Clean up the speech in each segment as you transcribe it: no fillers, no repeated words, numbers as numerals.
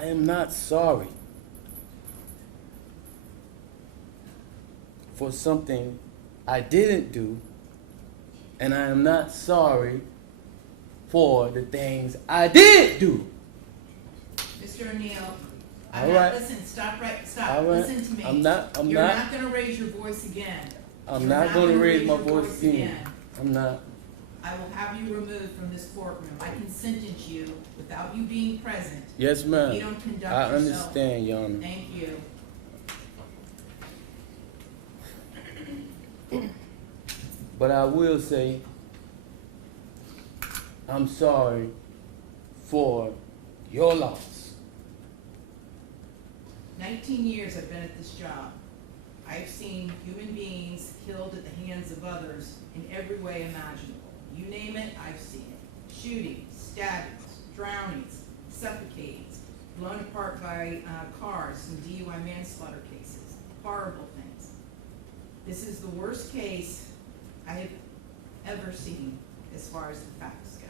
I am not sorry for something I didn't do, and I am not sorry for the things I did do. Mr. Oneal, All I'm right. not, listen, stop, All right. listen to me. I'm not You're not gonna raise your voice again. I'm You're not going to raise my your voice again. I'm not. I will have you removed from this courtroom. I can sentence you without you being present. Yes, ma'am. You don't conduct I yourself. understand, Your Honor. Thank you. But I will say, I'm sorry for your loss. 19 years I've been at this job. I've seen human beings killed at the hands of others in every way imaginable. You name it, I've seen it. Shootings, stabbings, drownings, suffocatings, blown apart by cars, some DUI manslaughter cases, horrible things. This is the worst case I have ever seen as far as the facts go.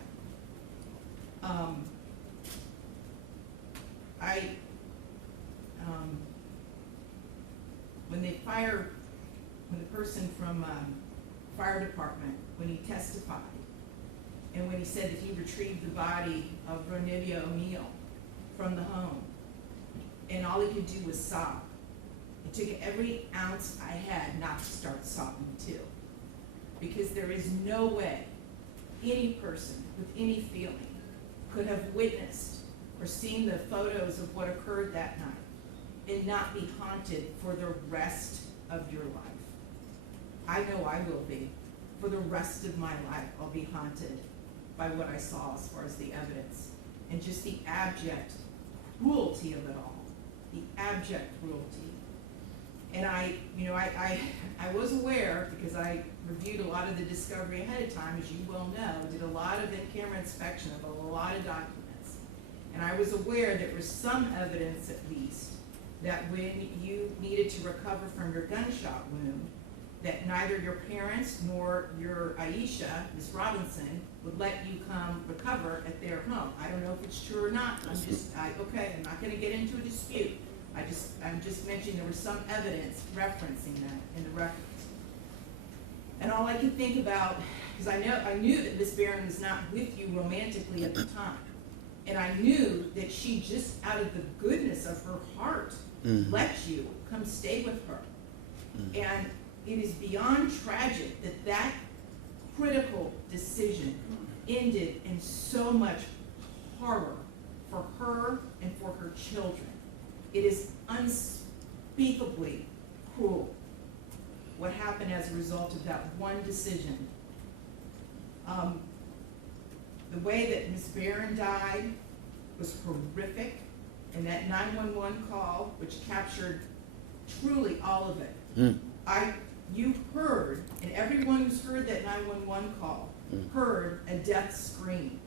When the person from fire department, when he testified, and when he said that he retrieved the body of Ronnie Oneal from the home, and all he could do was sob. It took every ounce I had not to start sobbing too. Because there is no way any person with any feeling could have witnessed or seen the photos of what occurred that night and not be haunted for the rest of your life. I know I will be. For the rest of my life, I'll be haunted by what I saw as far as the evidence and just the abject cruelty of it all. The abject cruelty. And I was aware, because I reviewed a lot of the discovery ahead of time, as you well know, did a lot of in-camera inspection of a lot of documents. And I was aware there was some evidence, at least, that when you needed to recover from your gunshot wound, that neither your parents nor your Aisha, Miss Robinson, would let you come recover at their home. I don't know if it's true or not. I'm not going to get into a dispute. I'm just mentioning there was some evidence referencing that in the records. And all I could think about, because I knew that Miss Barron was not with you romantically at the time. And I knew that she just, out of the goodness of her heart, let you come stay with her. And it is beyond tragic that that critical decision ended in so much horror for her and for her children. It is unspeakably cruel what happened as a result of that one decision. The way that Ms. Barron died was horrific, and that 911 call, which captured truly all of it. You heard, and everyone who's heard that 911 call heard a death scream.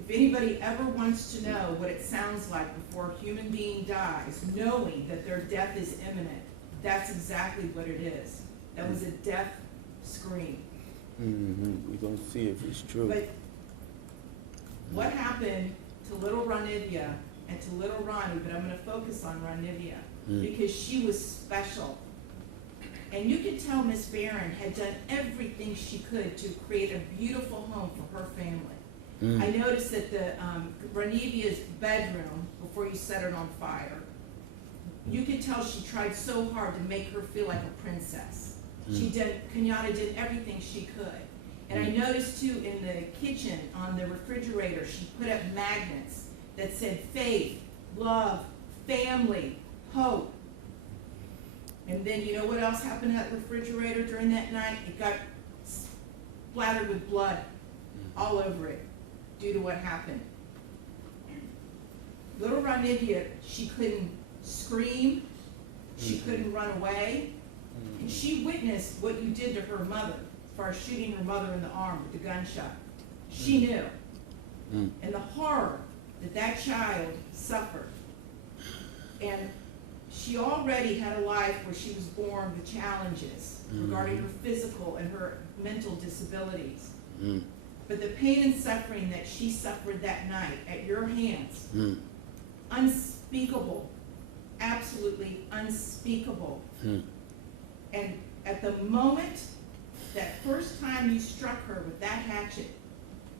If anybody ever wants to know what it sounds like before a human being dies, knowing that their death is imminent, that's exactly what it is. That was a death scream. We're going to see if it's true. But what happened to little Ronivia and to little Ronnie, but I'm going to focus on Ronivia, because she was special. And you could tell Miss Barron had done everything she could to create a beautiful home for her family. I noticed that the Ronivia's bedroom, before you set it on fire, you could tell she tried so hard to make her feel like a princess. Kenyatta did everything she could. And I noticed too in the kitchen, on the refrigerator, she put up magnets that said faith, love, family, hope. And then you know what else happened at the refrigerator during that night? It got splattered with blood all over it due to what happened. Little Ronivia, she couldn't scream, she couldn't run away, and she witnessed what you did to her mother, as far as shooting her mother in the arm with the gunshot. She knew. And the horror that that child suffered. And she already had a life where she was born with challenges regarding her physical and her mental disabilities. But the pain and suffering that she suffered that night at your hands, unspeakable. unspeakable, absolutely unspeakable. And at the moment, that first time you struck her with that hatchet,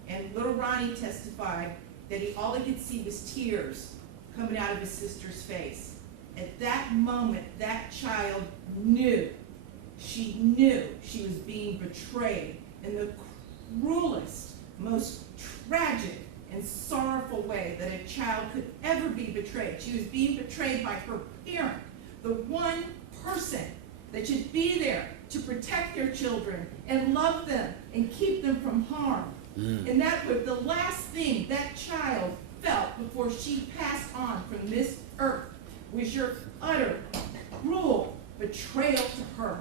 and little Ronnie testified that all he could see was tears coming out of his sister's face. At that moment, that child knew. She knew she was being betrayed in the cruelest, most tragic and sorrowful way that a child could ever be betrayed. She was being betrayed by her parent, the one person that should be there to protect their children and love them and keep them from harm. And that was the last thing that child felt before she passed on from this earth, was your utter, cruel betrayal to her.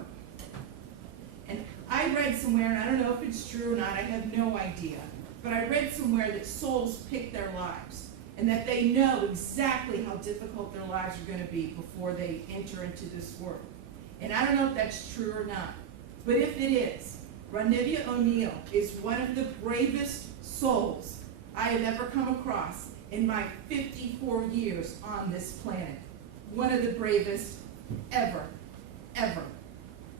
And I read somewhere, and I don't know if it's true or not, I have no idea, but I read somewhere that souls pick their lives, and that they know exactly how difficult their lives are going to be before they enter into this world. And I don't know if that's true or not, but if it is, Ronnie Oneal is one of the bravest souls I have ever come across in my 54 years on this planet. One of the bravest ever, ever,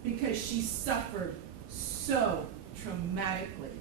because she suffered so traumatically.